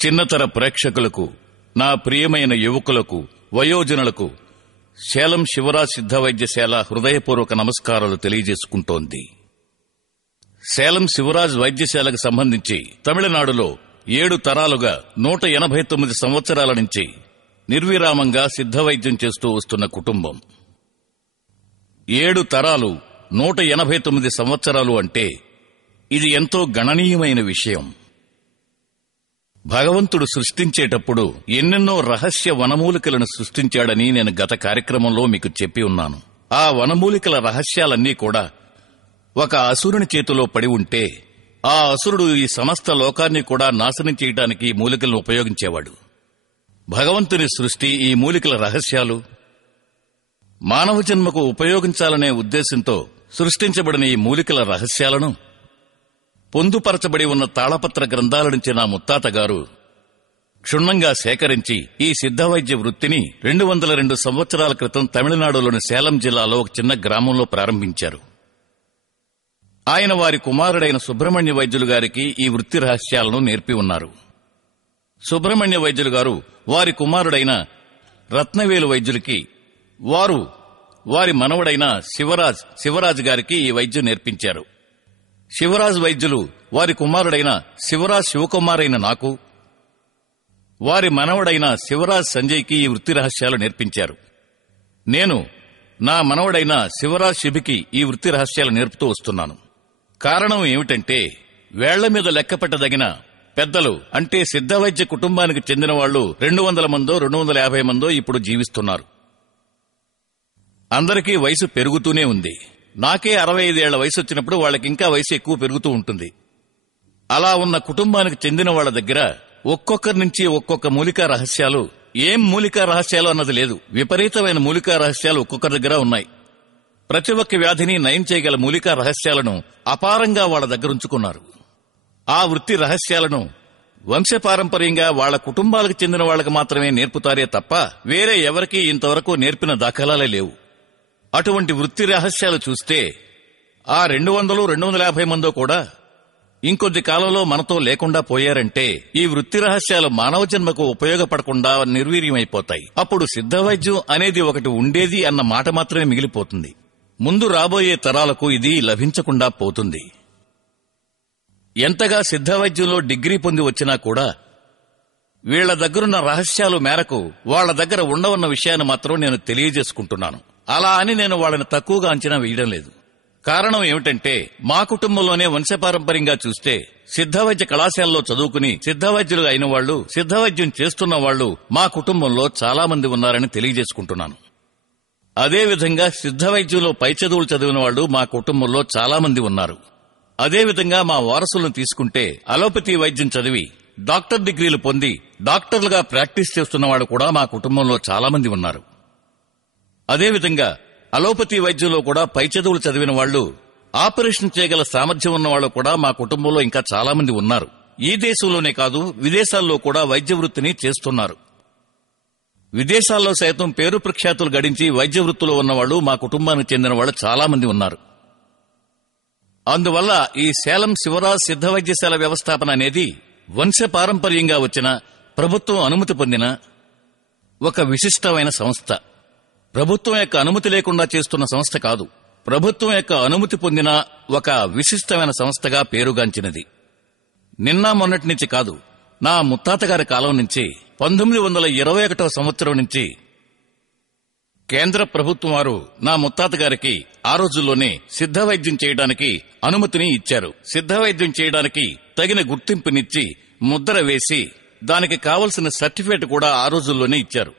చిన్నతర ప్రేక్షకులకు, నా ప్రియమైన యువకులకు, వయోజనులకు సేలం శివరాజ్ సిద్ధ వైద్యశాల హృదయపూర్వక నమస్కారాలు తెలియజేసుకుంటోంది. సేలం శివరాజ్ వైద్యశాలకు సంబంధించి తమిళనాడులో 7 తరాలుగా 189 సంవత్సరాల నుంచి నిర్విరామంగా సిద్ధ వైద్యం చేస్తూ వస్తున్న కుటుంబం. 7 తరాలు 189 సంవత్సరాలు అంటే ఇది ఎంతో గణనీయమైన విషయం. భగవంతుడు సృష్టించేటప్పుడు ఎన్నెన్నో రహస్య వనమూలికలను సృష్టించాడని నేను గత కార్యక్రమంలో మీకు చెప్పి ఉన్నాను. ఆ వనమూలికల రహస్యాలన్నీ కూడా ఒక అసురుని చేతిలో పడి ఉంటే ఆ అసురుడు ఈ సమస్త లోకాన్ని కూడా నాశనం చేయడానికి ఈ మూలికలను ఉపయోగించేవాడు. భగవంతుని సృష్టి, ఈ మూలికల రహస్యాలు మానవ జన్మకు ఉపయోగించాలనే ఉద్దేశంతో సృష్టించబడిన ఈ మూలికల రహస్యాలను పొందుపరచబడి ఉన్న తాళపత్ర గ్రంథాల నుంచి నా ముత్తాత గారు క్షుణ్ణంగా సేకరించి ఈ సిద్ధవైద్య వృత్తిని 202 సంవత్సరాల క్రితం తమిళనాడులోని సేలం జిల్లాలో ఒక చిన్న గ్రామంలో ప్రారంభించారు. ఆయన వారి కుమారుడైన సుబ్రహ్మణ్య వైద్యులు గారికి ఈ వృత్తి రహస్యాలను నేర్పి ఉన్నారు. సుబ్రహ్మణ్య వైద్యులు గారు వారి కుమారుడైన రత్నవేలు వైద్యులకి, వారి మనవడైన శివరాజ్ గారికి ఈ వైద్యం నేర్పించారు. శివరాజ్ వైద్యులు వారి కుమారుడైన శివరాజ్ శివకుమారైన నాకు, వారి మనవడైన శివరాజ్ సంజయ్కి ఈ వృత్తి రహస్యాలు నేర్పించారు. నేను నా మనవడైన శివరాజ్ శిబికి ఈ వృత్తి రహస్యాలు నేర్పుతూ వస్తున్నాను. కారణం ఏమిటంటే, వేళ్ల మీద లెక్కపెట్టదగిన పెద్దలు అంటే సిద్ధవైద్య కుటుంబానికి చెందిన వాళ్లు 200 మందో 250 మందో ఇప్పుడు జీవిస్తున్నారు. అందరికీ వయసు పెరుగుతూనే ఉంది. నాకే 65 ఏళ్ల వయసు వచ్చినప్పుడు వాళ్ళకింకా వయసు ఎక్కువ పెరుగుతూ ఉంటుంది. అలా ఉన్న కుటుంబానికి చెందిన వాళ్ల దగ్గర ఒక్కొక్కరి నుంచి ఒక్కొక్క మూలికా రహస్యాలు, ఏం మూలికా రహస్యాలు అన్నది లేదు, విపరీతమైన మూలికా రహస్యాలు ఒక్కొక్కరి దగ్గర ఉన్నాయి. ప్రతి ఒక్క వ్యాధిని నయం చేయగల మూలికా రహస్యాలను అపారంగా వాళ్ల దగ్గరుంచుకున్నారు. ఆ వృత్తి రహస్యాలను వంశపారంపర్యంగా వాళ్ల కుటుంబాలకు చెందిన వాళ్లకు మాత్రమే నేర్పుతారే తప్ప వేరే ఎవరికీ ఇంతవరకు నేర్పిన దాఖలాలే లేవు. అటువంటి వృత్తి రహస్యాలు చూస్తే ఆ 200-250 మందో కూడా ఇంకొద్ది కాలంలో మనతో లేకుండా పోయారంటే ఈ వృత్తి రహస్యాలు మానవ జన్మకు ఉపయోగపడకుండా నిర్వీర్యమైపోతాయి. అప్పుడు సిద్ధవైద్యం అనేది ఒకటి ఉండేది అన్న మాట మాత్రమే మిగిలిపోతుంది. ముందు రాబోయే తరాలకు ఇది లభించకుండా పోతుంది. ఎంతగా సిద్ధవైద్యంలో డిగ్రీ పొంది వచ్చినా కూడా వీళ్ల దగ్గరున్న రహస్యాలు మేరకు వాళ్ల దగ్గర ఉండవన్న విషయాన్ని మాత్రం నేను తెలియజేసుకుంటున్నాను. అలా అని నేను వాళ్ళని తక్కువగా అంచనా వేయడం లేదు. కారణం ఏమిటంటే, మా కుటుంబంలోనే వంశపారంపర్యంగా చూస్తే సిద్ధవైద్య కళాశాలలో చదువుకుని సిద్ధవైద్యులు అయిన వాళ్లు, సిద్ధవైద్యం చేస్తున్న వాళ్లు మా కుటుంబంలో చాలా మంది ఉన్నారని తెలియజేసుకుంటున్నాను. అదేవిధంగా సిద్ధవైద్యంలో పై చదువులు చదివిన వాళ్లు మా కుటుంబంలో చాలా మంది ఉన్నారు. అదేవిధంగా మా వారసులను తీసుకుంటే అలోపతి వైద్యం చదివి డాక్టర్ డిగ్రీలు పొంది డాక్టర్లుగా ప్రాక్టీస్ చేస్తున్న వాళ్లు కూడా మా కుటుంబంలో చాలా మంది ఉన్నారు. అదేవిధంగా అలోపతి వైద్యంలో కూడా పై చదువులు చదివిన వాళ్లు, ఆపరేషన్ చేయగల సామర్థ్యం ఉన్న వాళ్లు కూడా మా కుటుంబంలో ఇంకా చాలా మంది ఉన్నారు. ఈ దేశంలోనే కాదు, విదేశాల్లో కూడా వైద్య వృత్తిని చేస్తున్నారు. విదేశాల్లో సైతం పేరు ప్రఖ్యాతులు గడించి వైద్య వృత్తిలో ఉన్నవాళ్లు మా కుటుంబానికి చెందిన వాళ్లు చాలా మంది ఉన్నారు. అందువల్ల ఈ సేలం శివరాజ్ సిద్ధ వైద్యశాల వ్యవస్థాపన అనేది వంశపారంపర్యంగా వచ్చిన, ప్రభుత్వం అనుమతి పొందిన ఒక విశిష్టమైన సంస్థ. ప్రభుత్వం యొక్క అనుమతి లేకుండా చేస్తున్న సంస్థ కాదు, ప్రభుత్వం యొక్క అనుమతి పొందిన ఒక విశిష్టమైన సంస్థగా పేరుగాంచినది. నిన్న మొన్నటి నుంచి కాదు, నా ముత్తాతగారి కాలం నుంచి 1921వ సంవత్సరం నుంచి కేంద్ర ప్రభుత్వం వారు నా ముత్తాతగారికి ఆ రోజుల్లోనే సిద్ధవైద్యం చేయడానికి అనుమతిని ఇచ్చారు. సిద్ధవైద్యం చేయడానికి తగిన గుర్తింపునిచ్చి ముద్ర వేసి దానికి కావలసిన సర్టిఫికేట్ కూడా ఆ రోజుల్లోనే ఇచ్చారు.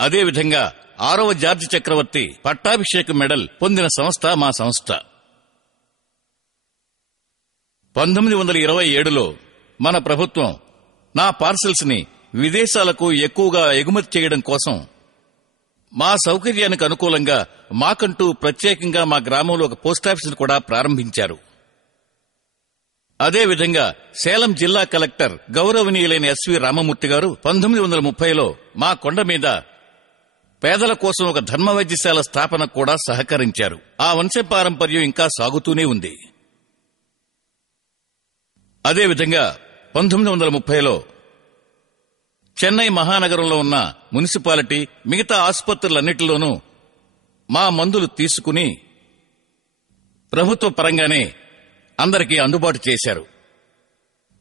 అదేవిధంగా 6వ జార్జి చక్రవర్తి పట్టాభిషేక మెడల్ పొందిన సంస్థ మా సంస్థ. 1927లో మన ప్రభుత్వం నా పార్సెల్స్ ని విదేశాలకు ఎక్కువగా ఎగుమతి చేయడం కోసం మా సౌకర్యానికి అనుకూలంగా మాకంటూ ప్రత్యేకంగా మా గ్రామంలో ఒక పోస్టాఫీసును కూడా ప్రారంభించారు. అదేవిధంగా సేలం జిల్లా కలెక్టర్ గౌరవనీయులైన ఎస్వి రామమూర్తి గారు 1930లో మా కొండ మీద పేదల కోసం ఒక ధర్మ వైద్యశాల స్థాపన కూడా సహకరించారు. ఆ వంశపారంపర్యం ఇంకా సాగుతూనే ఉంది. అదేవిధంగా 1930లో చెన్నై మహానగరంలో ఉన్న మున్సిపాలిటీ మిగతా ఆసుపత్రులన్నిటిలోనూ మా మందులు తీసుకుని ప్రభుత్వ పరంగానే అందరికీ అందుబాటు చేశారు.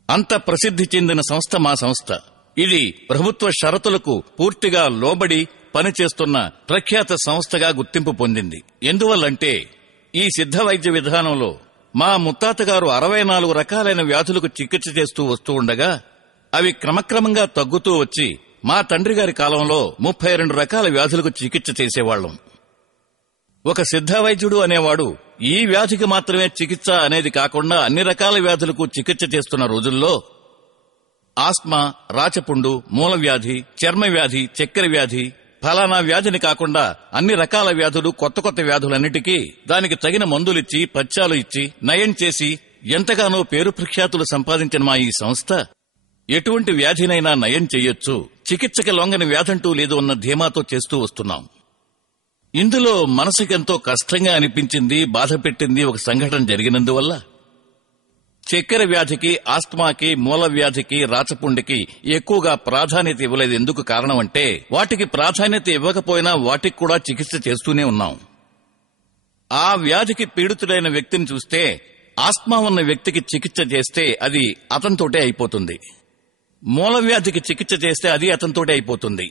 అంత ప్రసిద్ధి చెందిన సంస్థ మా సంస్థ. ఇది ప్రభుత్వ షరతులకు పూర్తిగా లోబడి పనిచేస్తున్న ప్రఖ్యాత సంస్థగా గుర్తింపు పొందింది. ఎందువల్లంటే ఈ సిద్ధ వైద్య విధానంలో మా ముత్తాతగారు 64 రకాలైన వ్యాధులకు చికిత్స చేస్తూ వస్తూ ఉండగా అవి క్రమక్రమంగా తగ్గుతూ వచ్చి మా తండ్రి గారి కాలంలో 32 రకాల వ్యాధులకు చికిత్స చేసేవాళ్లం. ఒక సిద్ధ వైద్యుడు అనేవాడు ఈ వ్యాధికి మాత్రమే చికిత్స అనేది కాకుండా అన్ని రకాల వ్యాధులకు చికిత్స చేస్తున్న రోజుల్లో ఆస్మా, రాచపుండు, మూలవ్యాధి, చర్మ వ్యాధి, చక్కెర వ్యాధి, ఫలానా వ్యాధిని కాకుండా అన్ని రకాల వ్యాధులు, కొత్త కొత్త వ్యాధులన్నిటికీ దానికి తగిన మందులిచ్చి పథ్యాలు ఇచ్చి నయం చేసి ఎంతగానో పేరు ప్రఖ్యాతులు సంపాదించిన మా ఈ సంస్థ ఎటువంటి వ్యాధినైనా నయం చేయొచ్చు, చికిత్సకి లొంగని వ్యాధంటూ లేదు అన్న ధీమాతో చేస్తూ వస్తున్నాం. ఇందులో మనసుకెంతో కష్టంగా అనిపించింది, బాధ పెట్టింది ఒక సంఘటన జరిగినందువల్ల చక్కెర వ్యాధికి, ఆస్మాకి, మూల వ్యాధికి, రాచపుండికి ఎక్కువగా ప్రాధాన్యత ఇవ్వలేదు. ఎందుకు కారణం అంటే వాటికి ప్రాధాన్యత ఇవ్వకపోయినా వాటికి కూడా చికిత్స చేస్తూనే ఉన్నాం. ఆ వ్యాధికి పీడితుడైన వ్యక్తిని చూస్తే ఆస్మా ఉన్న వ్యక్తికి చికిత్స చేస్తే అది అతనితోటే అయిపోతుంది. మూల వ్యాధికి చికిత్స చేస్తే అది అతనితోటే అయిపోతుంది.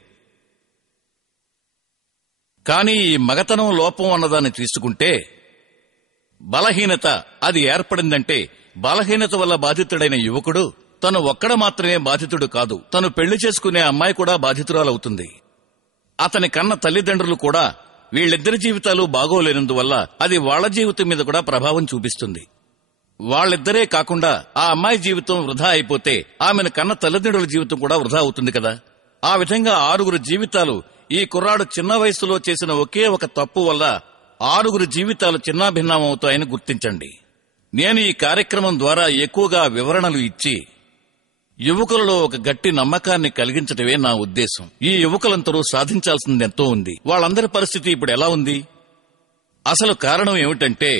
కానీ ఈ మగతనం లోపం అన్నదాన్ని తీసుకుంటే బలహీనత అది ఏర్పడిందంటే బలహీనత వల్ల బాధితుడైన యువకుడు తను ఒక్కడ మాత్రమే బాధితుడు కాదు, తను పెళ్లి చేసుకునే అమ్మాయి కూడా బాధితురాలవుతుంది. అతని కన్న తల్లిదండ్రులు కూడా వీళ్ళిద్దరి జీవితాలు బాగోలేనందువల్ల అది వాళ్ల జీవితం మీద కూడా ప్రభావం చూపిస్తుంది. వాళ్ళిద్దరే కాకుండా ఆ అమ్మాయి జీవితం వృధా అయిపోతే ఆమెను కన్న తల్లిదండ్రుల జీవితం కూడా వృధా అవుతుంది కదా. ఆ విధంగా 6 జీవితాలు, ఈ కుర్రాడు చిన్న వయసులో చేసిన ఒకే ఒక తప్పు వల్ల 6 జీవితాలు చిన్నాభిన్నమవుతాయని గుర్తించండి. నేను ఈ కార్యక్రమం ద్వారా ఎక్కువగా వివరణలు ఇచ్చి యువకులలో ఒక గట్టి నమ్మకాన్ని కలిగించటమే నా ఉద్దేశం. ఈ యువకులందరూ సాధించాల్సింది ఎంతో ఉంది. వాళ్ళందరి పరిస్థితి ఇప్పుడు ఎలా ఉంది? అసలు కారణం ఏమిటంటే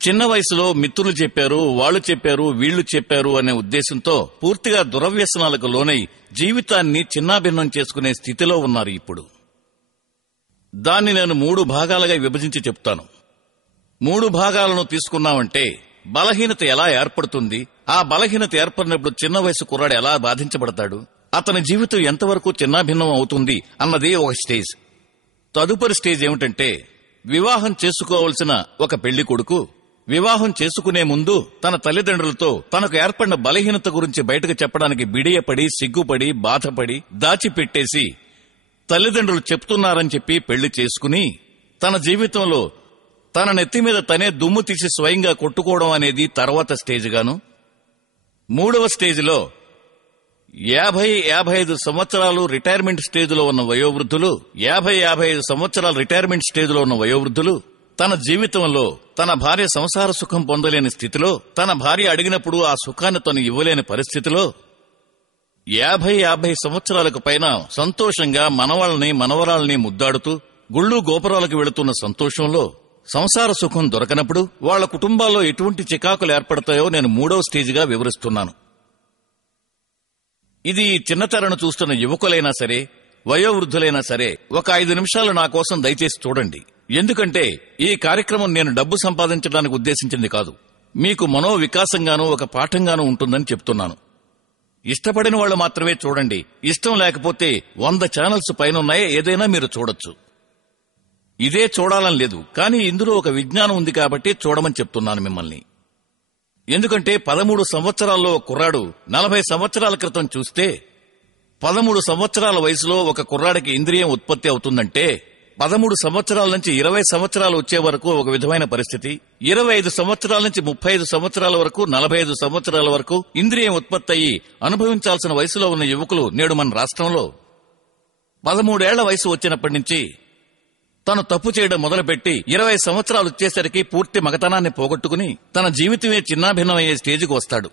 చిన్న వయసులో మిత్రులు చెప్పారు, వాళ్ళు చెప్పారు, వీళ్లు చెప్పారు అనే ఉద్దేశంతో పూర్తిగా దురవ్యసనాలకు లోనై జీవితాన్ని చిన్నాభిన్నం చేసుకునే స్థితిలో ఉన్నారు ఇప్పుడు. దాన్ని నేను 3 భాగాలుగా విభజించి చెప్తాను. 3 భాగాలను తీసుకున్నామంటే బలహీనత ఎలా ఏర్పడుతుంది, ఆ బలహీనత ఏర్పడినప్పుడు చిన్న వయసు కుర్రాడు ఎలా బాధించబడతాడు, అతని జీవితం ఎంతవరకు చిన్నాభిన్నం అవుతుంది అన్నది ఒక స్టేజ్. తదుపరి స్టేజ్ ఏమిటంటే వివాహం చేసుకోవలసిన ఒక పెళ్లి కొడుకు వివాహం చేసుకునే ముందు తన తల్లిదండ్రులతో తనకు ఏర్పడిన బలహీనత గురించి బయటకు చెప్పడానికి బిడియపడి, సిగ్గుపడి, బాధపడి, దాచిపెట్టేసి తల్లిదండ్రులు చెప్తున్నారని చెప్పి పెళ్లి చేసుకుని తన జీవితంలో తన నెత్తి మీద తనే దుమ్ము తీసి స్వయంగా కొట్టుకోవడం అనేది తర్వాత స్టేజ్ గాను, 3వ స్టేజిలో 50-55 సంవత్సరాలు రిటైర్మెంట్ స్టేజ్లో ఉన్న వయోవృద్ధులు, 50-55 సంవత్సరాలు రిటైర్మెంట్ స్టేజ్లో ఉన్న వయోవృద్ధులు తన జీవితంలో తన భార్య సంసార సుఖం పొందలేని స్థితిలో, తన భార్య అడిగినప్పుడు ఆ సుఖాన్ని తను ఇవ్వలేని పరిస్థితిలో 50 సంవత్సరాలకు పైన సంతోషంగా మనవాళ్ళని మనవరాల్ని ముద్దాడుతూ గుళ్ళు గోపురాలకు వెళుతున్న సంతోషంలో సంసార సుఖం దొరకనప్పుడు వాళ్ల కుటుంబాల్లో ఎటువంటి చికాకులు ఏర్పడతాయో నేను 3వ స్టేజిగా వివరిస్తున్నాను. ఇది చిన్నతరను చూస్తున్న యువకులైనా సరే, వయోవృద్ధులైనా సరే ఒక 5 నిమిషాలు నా కోసం దయచేసి చూడండి. ఎందుకంటే ఈ కార్యక్రమం నేను డబ్బు సంపాదించడానికి ఉద్దేశించింది కాదు, మీకు మనో వికాసంగానూ ఒక పాఠంగానూ ఉంటుందని చెప్తున్నాను. ఇష్టపడిన వాళ్ళు మాత్రమే చూడండి. ఇష్టం లేకపోతే 100 ఛానల్స్ పైనున్నాయే, ఏదైనా మీరు చూడొచ్చు. ఇదే చూడాలని లేదు, కానీ ఇందులో ఒక విజ్ఞానం ఉంది కాబట్టి చూడమని చెప్తున్నాను మిమ్మల్ని. ఎందుకంటే 13 సంవత్సరాల్లో కుర్రాడు 40 సంవత్సరాల క్రితం చూస్తే 13 సంవత్సరాల వయసులో ఒక కుర్రాడికి ఇంద్రియం ఉత్పత్తి అవుతుందంటే 13 సంవత్సరాల నుంచి 20 సంవత్సరాలు వచ్చే వరకు ఒక విధమైన పరిస్థితి, 25 సంవత్సరాల నుంచి 35 సంవత్సరాల వరకు, 45 సంవత్సరాల వరకు ఇంద్రియం ఉత్పత్తి అయ్యి అనుభవించాల్సిన వయసులో ఉన్న యువకులు నేడు మన రాష్ట్రంలో 13 ఏళ్ల వయసు వచ్చినప్పటి నుంచి తను తప్పు చేయడం మొదలుపెట్టి 20 సంవత్సరాలు వచ్చేసరికి పూర్తి మగతనాన్ని పోగొట్టుకుని తన జీవితమే చిన్నాభిన్నమయ్యే స్టేజికి వస్తాడు.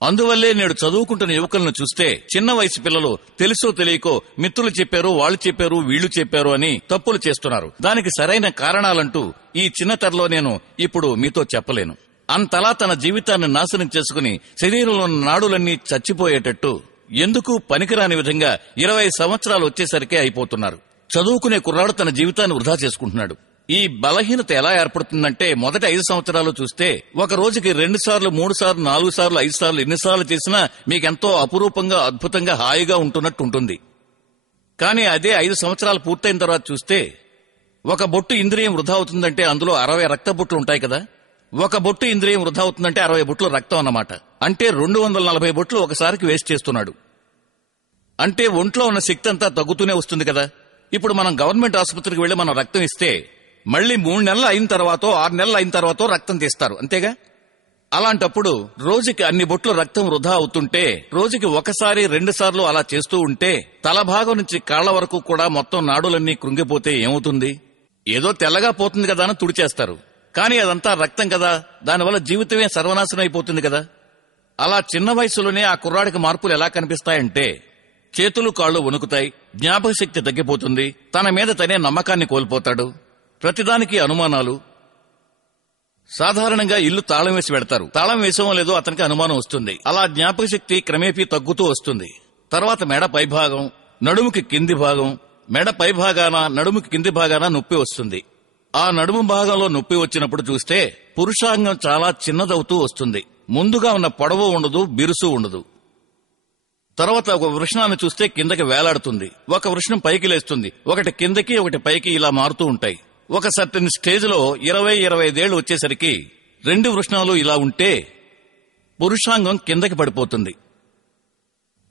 అందువల్లే నేడు చదువుకుంటున్న యువకులను చూస్తే చిన్న వయసు పిల్లలు తెలుసో తెలియకో మిత్రులు చెప్పారు, వాళ్ళు చెప్పారు, వీళ్లు చెప్పారు అని తప్పులు చేస్తున్నారు. దానికి సరైన కారణాలంటూ ఈ చిన్న తరలో నేను ఇప్పుడు మీతో చెప్పలేను. అంతలా తన జీవితాన్ని నాశనం చేసుకుని శరీరంలో ఉన్న నాడులన్నీ చచ్చిపోయేటట్టు ఎందుకు పనికిరాని విధంగా 20 సంవత్సరాలు వచ్చేసరికే అయిపోతున్నారు. చదువుకునే కుర్రాడు తన జీవితాన్ని వృధా చేసుకుంటున్నాడు. ఈ బలహీనత ఎలా ఏర్పడుతుందంటే మొదటి 5 సంవత్సరాలు చూస్తే ఒక రోజుకి 2 సార్లు 3 సార్లు 4 సార్లు 5 సార్లు ఎన్నిసార్లు చేసినా మీకెంతో అపురూపంగా అద్భుతంగా హాయిగా ఉంటున్నట్టు ఉంటుంది. కానీ అదే 5 సంవత్సరాలు పూర్తయిన తర్వాత చూస్తే ఒక బొట్టు ఇంద్రియం వృధా అవుతుందంటే అందులో 60 రక్త బొట్లు ఉంటాయి కదా. ఒక బొట్టు ఇంద్రియం వృధా అవుతుందంటే 60 బొట్లు రక్తం అన్నమాట. అంటే 240 బొట్లు ఒకసారికి వేస్ట్ చేస్తున్నాడు. అంటే ఒంట్లో ఉన్న శక్తి అంతా తగ్గుతూనే వస్తుంది కదా. ఇప్పుడు మనం గవర్నమెంట్ ఆసుపత్రికి వెళ్లి మనం రక్తం ఇస్తే మళ్లీ 3 నెలలు అయిన తర్వాతో 6 నెలలు అయిన తర్వాతో రక్తం తీస్తారు, అంతేగా. అలాంటప్పుడు రోజుకి అన్ని బొట్లు రక్తం వృధా అవుతుంటే రోజుకి 1 సారి 2 సార్లు అలా చేస్తూ ఉంటే తల భాగం నుంచి కాళ్ల వరకు కూడా మొత్తం నాడులన్నీ కృంగిపోతే ఏమవుతుంది? ఏదో తెల్లగా పోతుంది కదా అని తుడిచేస్తారు. కానీ అదంతా రక్తం కదా, దానివల్ల జీవితమే సర్వనాశనం అయిపోతుంది కదా. అలా చిన్న వయసులోనే ఆ కుర్రాడికి మార్పులు ఎలా కనిపిస్తాయంటే చేతులు కాళ్లు వణుకుతాయి, జ్ఞాపక శక్తి తగ్గిపోతుంది, తన మీద తనే నమ్మకాన్ని కోల్పోతాడు, ప్రతిదానికి అనుమానాలు. సాధారణంగా ఇల్లు తాళం వేసి పెడతారు, తాళం వేసామో లేదో అతనికి అనుమానం వస్తుంది. అలా జ్ఞాపక శక్తి క్రమేపీ తగ్గుతూ వస్తుంది. తర్వాత మెడ పైభాగం, నడుముకి కింది భాగం, మెడ పైభాగాన నడుముకి కింది భాగాన నొప్పి వస్తుంది. ఆ నడుము భాగంలో నొప్పి వచ్చినప్పుడు చూస్తే పురుషాంగం చాలా చిన్నదవుతూ వస్తుంది. ముందుగా ఉన్న పొడవు ఉండదు, బిరుసు ఉండదు. తర్వాత ఒక వృషణాన్ని చూస్తే కిందకి వేలాడుతుంది, ఒక వృషణం పైకి లేస్తుంది, ఒకటి కిందకి ఒకటి పైకి ఇలా మారుతూ ఉంటాయి. ఒక సర్టెన్ స్టేజ్ లో 20-25 ఏళ్లు వచ్చేసరికి 2 వృషణాలు ఇలా ఉంటే పురుషాంగం కిందకి పడిపోతుంది.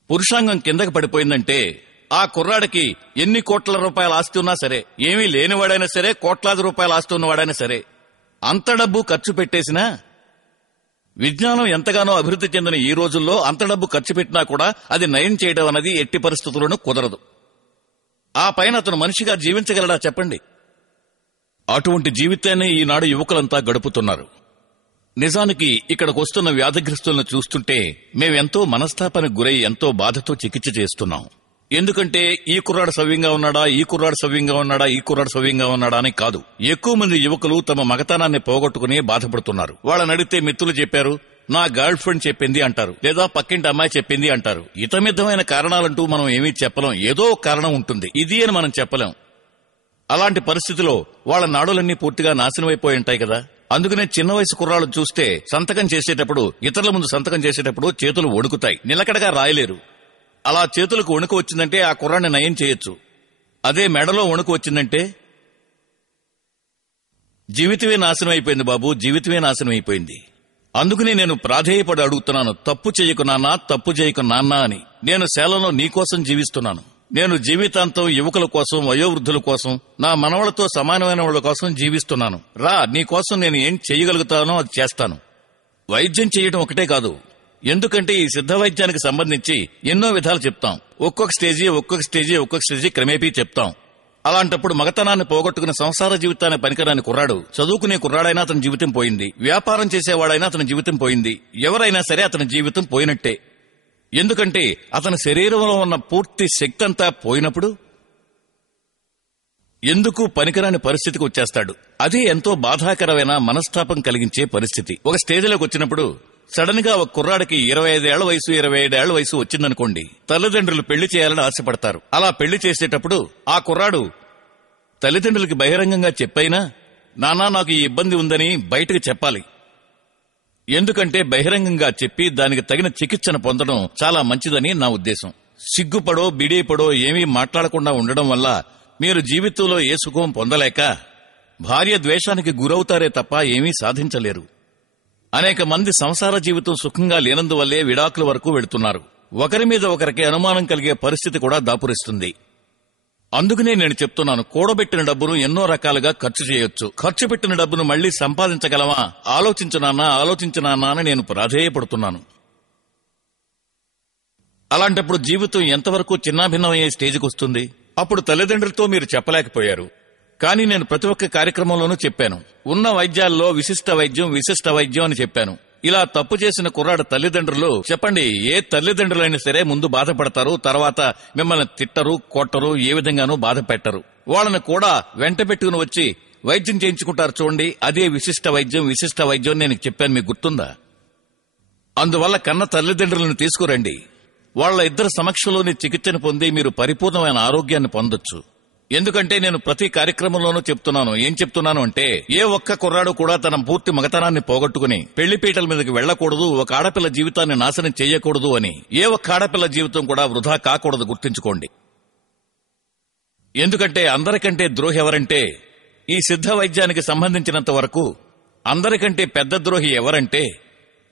పురుషాంగం కిందకి పడిపోయిందంటే ఆ కుర్రాడికి ఎన్ని కోట్ల రూపాయల ఆస్తి ఉన్నా సరే, ఏమీ లేనివాడైనా సరే, కోట్లాది రూపాయల ఆస్తి ఉన్నవాడైనా సరే, అంత డబ్బు ఖర్చు పెట్టేసినా, విజ్ఞానం ఎంతగానో అభివృద్ధి చెందిన ఈ రోజుల్లో అంత డబ్బు ఖర్చు పెట్టినా కూడా అది నయం చేయడం అన్నది ఎట్టి పరిస్థితుల్లోనూ కుదరదు. ఆ పైన అతను మనిషిగా జీవించగలడా చెప్పండి? అటువంటి జీవితాన్ని ఈనాడు యువకులంతా గడుపుతున్నారు. నిజానికి ఇక్కడికి వస్తున్న వ్యాధిగ్రస్తులను చూస్తుంటే మేమెంతో మనస్తాపానికి గురై ఎంతో బాధతో చికిత్స చేస్తున్నాం. ఎందుకంటే ఈ కుర్రాడు సవ్యంగా ఉన్నాడా, ఈ కుర్రాడు సవ్యంగా ఉన్నాడా, ఈ కుర్రాడు సవ్యంగా ఉన్నాడా అని కాదు. ఎక్కువ మంది యువకులు తమ మగతనాన్ని పోగొట్టుకుని బాధపడుతున్నారు. వాళ్ళని అడిగితే మిత్రులు చెప్పారు, నా గర్ల్ ఫ్రెండ్ చెప్పింది అంటారు, లేదా పక్కింటి అమ్మాయి చెప్పింది అంటారు. ఇతమిద్దమైన కారణాలంటూ మనం ఏమీ చెప్పలేం. ఏదో కారణం ఉంటుంది, ఇది అని మనం చెప్పలేం. అలాంటి పరిస్థితిలో వాళ్ళ నాడులన్నీ పూర్తిగా నాశనమైపోయి ఉంటాయి కదా. అందుకనే చిన్న వయసు కుర్రాళ్ళు చూస్తే సంతకం చేసేటప్పుడు, ఇతరుల ముందు సంతకం చేసేటప్పుడు చేతులు వణుకుతాయి, నిలకడగా రాయలేరు. అలా చేతులకు వణుకు వచ్చిందంటే ఆ కుర్రాన్ని నయం చేయొచ్చు. అదే మెడలో వణుకు వచ్చిందంటే జీవితమే నాశనం అయిపోయింది బాబు, జీవితమే నాశనం అయిపోయింది. అందుకని నేను ప్రాధేయపడి అడుగుతున్నాను, తప్పు చేయకు నాన్న, తప్పు చేయకు నాన్న అని. నేను సేలలో నీకోసం జీవిస్తున్నాను. నేను జీవితాంతం యువకుల కోసం, వయోవృద్ధుల కోసం, నా మనవలతో సమానమైన వాళ్ళ కోసం జీవిస్తున్నాను. రా, నీకోసం నేను ఏం చేయగలుగుతానో అది చేస్తాను. వైద్యం చేయడం ఒకటే కాదు, ఎందుకంటే ఈ సిద్ధ వైద్యానికి సంబంధించి ఎన్నో విధాలు చెప్తాం. ఒక్కొక్క స్టేజీ క్రమేపీ చెప్తాం. అలాంటప్పుడు మగతనాన్ని పోగొట్టుకుని సంసార జీవితాన్ని పనికిరాని కుర్రాడు, చదువుకునే కుర్రాడైనా అతని జీవితం పోయింది, వ్యాపారం చేసేవాడైనా అతని జీవితం పోయింది, ఎవరైనా సరే అతని జీవితం పోయినట్టే. ఎందుకంటే అతని శరీరంలో ఉన్న పూర్తి శక్తి అంతా పోయినప్పుడు ఎందుకు పనికిరాని పరిస్థితికి వచ్చేస్తాడు. అదే ఎంతో బాధాకరమైన మనస్తాపం కలిగించే పరిస్థితి. ఒక స్టేజ్లోకి వచ్చినప్పుడు సడన్ గా ఒక కుర్రాడికి 25 ఏళ్ల వయసు, 27 ఏళ్ల వయసు వచ్చిందనుకోండి, తల్లిదండ్రులు పెళ్లి చేయాలని ఆశపడతారు. అలా పెళ్లి చేసేటప్పుడు ఆ కుర్రాడు తల్లిదండ్రులకి బహిరంగంగా చెప్పైనా, నాన్నా నాకు ఈ ఇబ్బంది ఉందని బయటకు చెప్పాలి. ఎందుకంటే బహిరంగంగా చెప్పి దానికి తగిన చికిత్సను పొందడం చాలా మంచిదని నా ఉద్దేశం. సిగ్గుపడో బిడేపడో ఏమీ మాట్లాడకుండా ఉండడం వల్ల మీరు జీవితంలో ఏ సుఖం పొందలేక భార్య ద్వేషానికి గురవుతారే తప్ప ఏమీ సాధించలేరు. అనేక మంది సంసార జీవితం సుఖంగా లేనందువల్లే విడాకుల వరకు వెడుతున్నారు. ఒకరి మీద ఒకరికి అనుమానం కలిగే పరిస్థితి కూడా దాపురిస్తుంది. అందుకనే నేను చెప్తున్నాను, కూడబెట్టిన డబ్బును ఎన్నో రకాలుగా ఖర్చు చేయొచ్చు. ఖర్చు పెట్టిన డబ్బును మళ్లీ సంపాదించగలమా? ఆలోచించనానా అని నేను ప్రాధేయపడుతున్నాను. అలాంటప్పుడు జీవితం ఎంతవరకు చిన్నాభిన్నమయ్యే స్టేజ్కి వస్తుంది. అప్పుడు తల్లిదండ్రులతో మీరు చెప్పలేకపోయారు. కానీ నేను ప్రతి ఒక్క కార్యక్రమంలోనూ చెప్పాను, ఉన్న వైద్యాల్లో విశిష్ట వైద్యం అని చెప్పాను. ఇలా తప్పు చేసిన కుర్రాడు తల్లిదండ్రులు చెప్పండి, ఏ తల్లిదండ్రులైనా సరే ముందు బాధపడతారు, తర్వాత మిమ్మల్ని తిట్టరు, కొట్టరు, ఏ విధంగానూ బాధ పెట్టరు. వాళ్ళని కూడా వెంట పెట్టుకుని వచ్చి వైద్యం చేయించుకుంటారు చూడండి, అదే విశిష్ట వైద్యం నేను చెప్పాను, మీకు గుర్తుందా? అందువల్ల కన్న తల్లిదండ్రులను తీసుకురండి. వాళ్ల ఇద్దరు సమక్షంలోని చికిత్సను పొంది మీరు పరిపూర్ణమైన ఆరోగ్యాన్ని పొందొచ్చు. ఎందుకంటే నేను ప్రతి కార్యక్రమంలోనూ చెప్తున్నాను. ఏం చెప్తున్నాను అంటే, ఏ ఒక్క కుర్రాడు కూడా తన పూర్తి మగతనాన్ని పోగొట్టుకుని పెళ్లిపీటల మీదకి వెళ్లకూడదు, ఒక ఆడపిల్ల జీవితాన్ని నాశనం చేయకూడదు అని. ఏ ఒక్క ఆడపిల్ల జీవితం కూడా వృధా కాకూడదు, గుర్తుంచుకోండి. ఎందుకంటే అందరికంటే ద్రోహి ఎవరంటే, ఈ సిద్ధ వైద్యానికి సంబంధించినంత వరకు అందరికంటే పెద్ద ద్రోహి ఎవరంటే,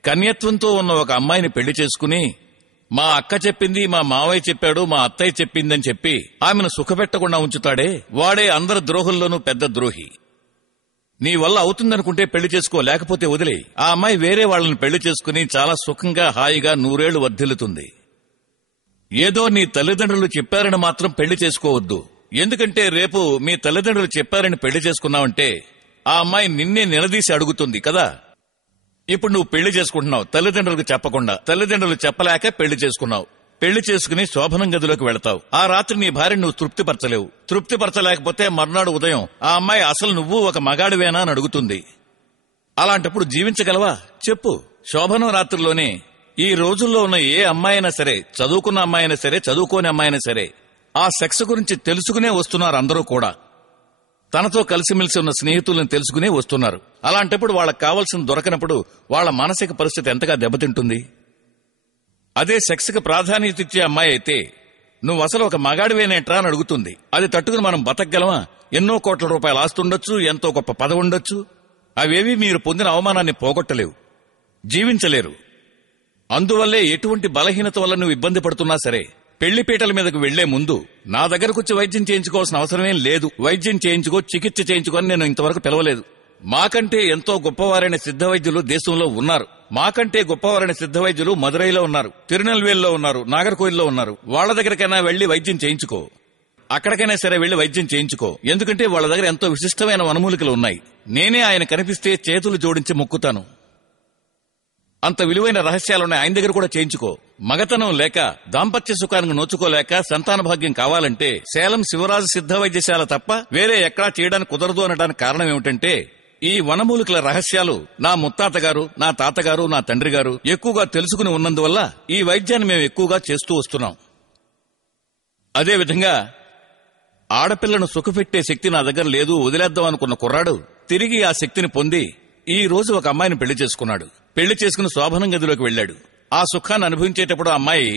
కన్యత్వంతో ఉన్న ఒక అమ్మాయిని పెళ్లి చేసుకుని మా అక్క చెప్పింది, మా మావయ్య చెప్పాడు, మా అత్తయ్య చెప్పిందని చెప్పి ఆమెను సుఖపెట్టకుండా ఉంచుతాడే, వాడే అందరి ద్రోహుల్లోనూ పెద్ద ద్రోహి. నీ వల్ల అవుతుందనుకుంటే పెళ్లి చేసుకో, లేకపోతే వదిలే. ఆ అమ్మాయి వేరే వాళ్ళని పెళ్లి చేసుకుని చాలా సుఖంగా హాయిగా 100 ఏళ్లు వర్ధిల్లుతుంది. ఏదో నీ తల్లిదండ్రులు చెప్పారని మాత్రం పెళ్లి చేసుకోవద్దు. ఎందుకంటే రేపు మీ తల్లిదండ్రులు చెప్పారని పెళ్లి చేసుకున్నావంటే ఆ అమ్మాయి నిన్నే నిలదీసి అడుగుతుంది కదా. ఇప్పుడు నువ్వు పెళ్లి చేసుకుంటున్నావు తల్లిదండ్రులకు చెప్పకుండా, తల్లిదండ్రులు చెప్పలేక పెళ్లి చేసుకున్నావు. పెళ్లి చేసుకుని శోభనం గదిలోకి వెళతావు. ఆ రాత్రి నీ భార్య నువ్వు తృప్తిపరచలేవు. తృప్తిపరచలేకపోతే మర్నాడు ఉదయం ఆ అమ్మాయి అసలు నువ్వు ఒక మగాడివేనా అని అడుగుతుంది. అలాంటప్పుడు జీవించగలవా చెప్పు? శోభనం రాత్రిలోనే ఈ రోజుల్లో ఉన్న ఏ అమ్మాయి అయినా సరే, చదువుకున్న అమ్మాయి అయినా సరే, చదువుకోని అమ్మాయి అయినా సరే, ఆ సెక్స్ గురించి తెలుసుకునే వస్తున్నారు. అందరూ కూడా తనతో కలిసిమెలిసి ఉన్న స్నేహితులను తెలుసుకునే వస్తున్నారు. అలాంటప్పుడు వాళ్ళకి కావాల్సిన దొరకనప్పుడు వాళ్ళ మానసిక పరిస్థితి ఎంతగా దెబ్బతింటుంది. అదే సెక్స్ కి ప్రాధాన్యత ఇచ్చే అమ్మాయి అయితే నువ్వు అసలు ఒక మగాడివేనేట్రా అని అడుగుతుంది. అది తట్టుకుని మనం బతకగలమా? ఎన్నో కోట్ల రూపాయలు ఆస్తుండొచ్చు, ఎంతో గొప్ప పదవి ఉండొచ్చు. అవేవి మీరు పొందిన అవమానాన్ని పోగొట్టలేవు, జీవించలేరు. అందువల్లే ఎటువంటి బలహీనత వల్ల నువ్వు ఇబ్బంది పడుతున్నా సరే, పెళ్లిపీటల మీదకు వెళ్లే ముందు నా దగ్గరకు వైద్యం చేయించుకోవాల్సిన అవసరమేం లేదు. వైద్యం చేయించుకో, చికిత్స చేయించుకో అని నేను ఇంతవరకు పిలవలేదు. మాకంటే ఎంతో గొప్పవారైన సిద్ధ వైద్యులు దేశంలో ఉన్నారు. మాకంటే గొప్పవారైన సిద్ధ వైద్యులు మదురైలో ఉన్నారు, తిరునెల్వేలిలో ఉన్నారు, నాగర్కోయిల్లో ఉన్నారు. వాళ్ల దగ్గరకైనా వెళ్లి వైద్యం చేయించుకో. అక్కడికైనా సరే వెళ్లి వైద్యం చేయించుకో. ఎందుకంటే వాళ్ళ దగ్గర ఎంతో విశిష్టమైన వనమూలికలు ఉన్నాయి. నేనే ఆయన కనిపిస్తే చేతులు జోడించి మొక్కుతాను. అంత విలువైన రహస్యాలున్నాయి. ఆయన దగ్గర కూడా చేయించుకో. మగతనం లేక, దాంపత్య సుఖానికి నోచుకోలేక సంతాన భాగ్యం కావాలంటే సేలం శివరాజు సిద్ధ వైద్యశాల తప్ప వేరే ఎక్కడా చేయడానికి కుదరదు అనడానికి కారణం ఏమిటంటే, ఈ వనమూలికల రహస్యాలు నా ముత్తాత గారు, నా తాతగారు, నా తండ్రి గారు ఎక్కువగా తెలుసుకుని ఉన్నందువల్ల ఈ వైద్యాన్ని మేము ఎక్కువగా చేస్తూ వస్తున్నాం. అదేవిధంగా ఆడపిల్లను సుఖపెట్టే శక్తి నా దగ్గర లేదు, వదిలేద్దాం అనుకున్న కుర్రాడు తిరిగి ఆ శక్తిని పొంది ఈ రోజు ఒక అమ్మాయిని పెళ్లి చేసుకున్నాడు. పెళ్లి చేసుకుని శోభనం గదిలోకి వెళ్లాడు. ఆ సుఖాన్ని అనుభవించేటప్పుడు ఆ అమ్మాయి,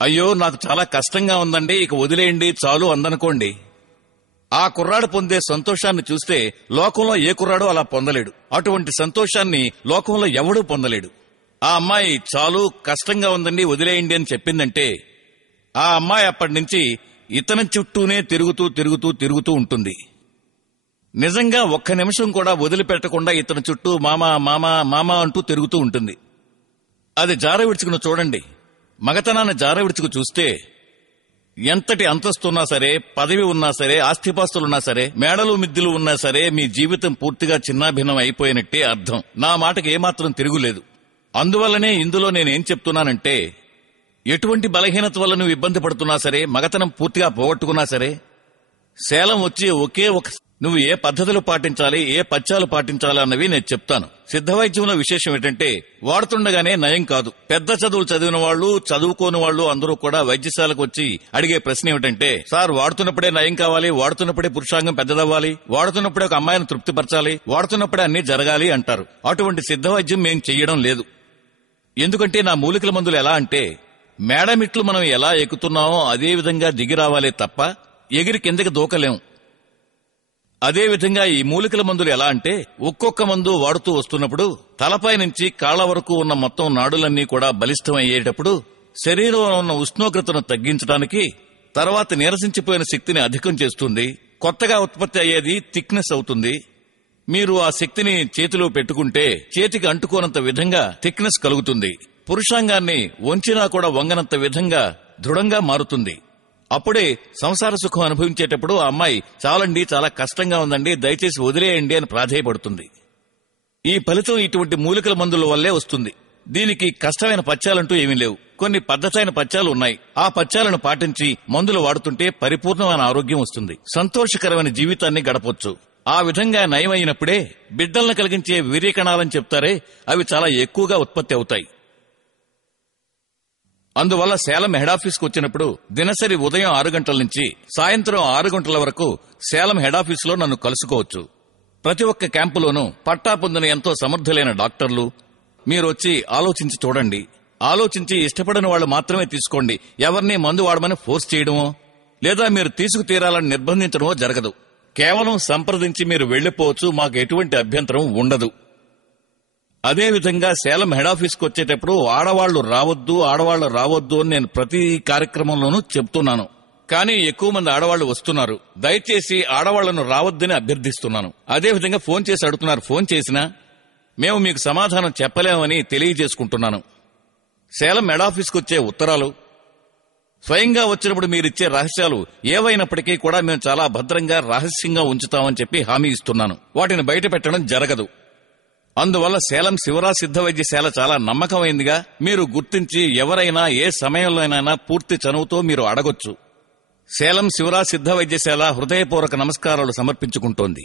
అయ్యో నాకు చాలా కష్టంగా ఉందండి, ఇక వదిలేయండి చాలు అందనుకోండి. ఆ కుర్రాడు పొందే సంతోషాన్ని చూస్తే లోకంలో ఏ కుర్రాడో అలా పొందలేడు. అటువంటి సంతోషాన్ని లోకంలో ఎవడూ పొందలేడు. ఆ అమ్మాయి చాలు కష్టంగా ఉందండి వదిలేయండి అని చెప్పిందంటే ఆ అమ్మాయి అప్పటి నుంచి ఇతని చుట్టూనే తిరుగుతూ ఉంటుంది. నిజంగా ఒక్క నిమిషం కూడా వదిలిపెట్టకుండా ఇతని చుట్టూ మామా మామా మామా అంటూ తిరుగుతూ ఉంటుంది. అది జార విడుచుకుని చూడండి. మగతనాన్ని జార విడుచుకు చూస్తే ఎంతటి అంతస్తున్నా సరే, పదవి ఉన్నా సరే, ఆస్తిపాస్తులున్నా సరే, మేడలు మిద్దులు ఉన్నా సరే, మీ జీవితం పూర్తిగా చిన్నాభిన్నం అయిపోయినట్టే అర్థం. నా మాటకి ఏమాత్రం తిరుగులేదు. అందువల్లనే ఇందులో నేనేం చెప్తున్నానంటే, ఎటువంటి బలహీనత వల్ల నువ్వు ఇబ్బంది పడుతున్నా సరే, మగతనం పూర్తిగా పోగొట్టుకున్నా సరే, సేలం వచ్చి ఒకే ఒక నువ్వు ఏ పద్ధతులు పాటించాలి, ఏ పథ్యాలు పాటించాలి అన్నవి నేను చెప్తాను. సిద్ధవైద్యంలో విశేషం ఏంటంటే వాడుతుండగానే నయం కాదు. పెద్ద చదువులు చదివిన వాళ్ళు, చదువుకోని వాళ్ళు అందరూ కూడా వైద్యశాలకు వచ్చి అడిగే ప్రశ్న ఏమిటంటే, సార్ వాడుతున్నప్పుడే నయం కావాలి, వాడుతున్నప్పుడే పురుషాంగం పెద్దదవ్వాలి, వాడుతున్నప్పుడే ఒక అమ్మాయిని తృప్తిపరచాలి, వాడుతున్నప్పుడే అన్ని జరగాలి అంటారు. అటువంటి సిద్ధవైద్యం మేం చెయ్యడం లేదు. ఎందుకంటే నా మూలికల మందులు ఎలా అంటే, మేడమిట్లు మనం ఎలా ఎక్కుతున్నామో అదే విధంగా దిగి రావాలే తప్ప ఎగిరి కిందకి దూకలేం. అదేవిధంగా ఈ మూలికల మందులు ఎలా అంటే, ఒక్కొక్క మందు వాడుతూ వస్తున్నప్పుడు తలపై నుంచి కాళ్ల వరకు ఉన్న మొత్తం నాడులన్నీ కూడా బలిష్టమయ్యేటప్పుడు శరీరంలో ఉన్న ఉష్ణోగ్రతను తగ్గించడానికి, తర్వాత నీరసించిపోయిన శక్తిని అధికం చేస్తుంది. కొత్తగా ఉత్పత్తి అయ్యేది థిక్నెస్ అవుతుంది. మీరు ఆ శక్తిని చేతిలో పెట్టుకుంటే చేతికి అంటుకోనంత విధంగా థిక్నెస్ కలుగుతుంది. పురుషాంగాన్ని వంచినా కూడా వంగనంత విధంగా దృఢంగా మారుతుంది. అప్పుడే సంసార సుఖం అనుభవించేటప్పుడు ఆ అమ్మాయి చాలండి, చాలా కష్టంగా ఉందండి, దయచేసి వదిలేయండి అని ప్రాధేయపడుతుంది. ఈ ఫలితం ఇటువంటి మూలికల మందుల వల్లే వస్తుంది. దీనికి కష్టమైన పథ్యాలంటూ ఏమీ లేవు. కొన్ని పద్ధతైన పథ్యాలు ఉన్నాయి. ఆ పథ్యాలను పాటించి మందులు వాడుతుంటే పరిపూర్ణమైన ఆరోగ్యం వస్తుంది. సంతోషకరమైన జీవితాన్ని గడపొచ్చు. ఆ విధంగా నయమైనప్పుడే బిడ్డలను కలిగించే వీర్యకణాలని చెప్తారే అవి చాలా ఎక్కువగా ఉత్పత్తి అవుతాయి. అందువల్ల సేలం హెడాఫీస్కు వచ్చినప్పుడు దినసరి ఉదయం 6 గంటల నుంచి సాయంత్రం 6 గంటల వరకు సేలం హెడాఫీసులో నన్ను కలుసుకోవచ్చు. ప్రతి ఒక్క క్యాంపులోనూ పట్టా పొందిన ఎంతో సమర్థులైన డాక్టర్లు. మీరొచ్చి ఆలోచించి చూడండి. ఆలోచించి ఇష్టపడిన వాళ్ళు మాత్రమే తీసుకోండి. ఎవరినీ మందు వాడమని ఫోర్స్ చేయడమో లేదా మీరు తీసుకు తీరాలని నిర్బంధించడమో జరగదు. కేవలం సంప్రదించి మీరు వెళ్లిపోవచ్చు. మాకు ఎటువంటి అభ్యంతరం ఉండదు. అదేవిధంగా సేలం హెడాఫీస్కి వచ్చేటప్పుడు ఆడవాళ్లు రావద్దు అని నేను ప్రతి కార్యక్రమంలోనూ చెప్తున్నాను. కానీ ఎక్కువ మంది ఆడవాళ్లు వస్తున్నారు. దయచేసి ఆడవాళ్లను రావద్దని అభ్యర్థిస్తున్నాను. అదేవిధంగా ఫోన్ చేసి అడుగుతున్నారు. ఫోన్ చేసినా మేము మీకు సమాధానం చెప్పలేమని తెలియజేసుకుంటున్నాను. సేలం హెడాఫీస్కి వచ్చే ఉత్తరాలు, స్వయంగా వచ్చినప్పుడు మీరిచ్చే రహస్యాలు ఏవైనప్పటికీ కూడా మేము చాలా భద్రంగా రహస్యంగా ఉంచుతామని చెప్పి హామీ ఇస్తున్నాను. వాటిని బయట పెట్టడం జరగదు. అందువల్ల సేలం శివరాజ్ సిద్ధ వైద్యశాల చాలా నమ్మకమైందిగా మీరు గుర్తించి ఎవరైనా ఏ సమయంలోనైనా పూర్తి చనువుతో మీరు అడగొచ్చు. సేలం శివరాజ్ సిద్ధ వైద్యశాల హృదయపూర్వక నమస్కారాలు సమర్పించుకుంటోంది.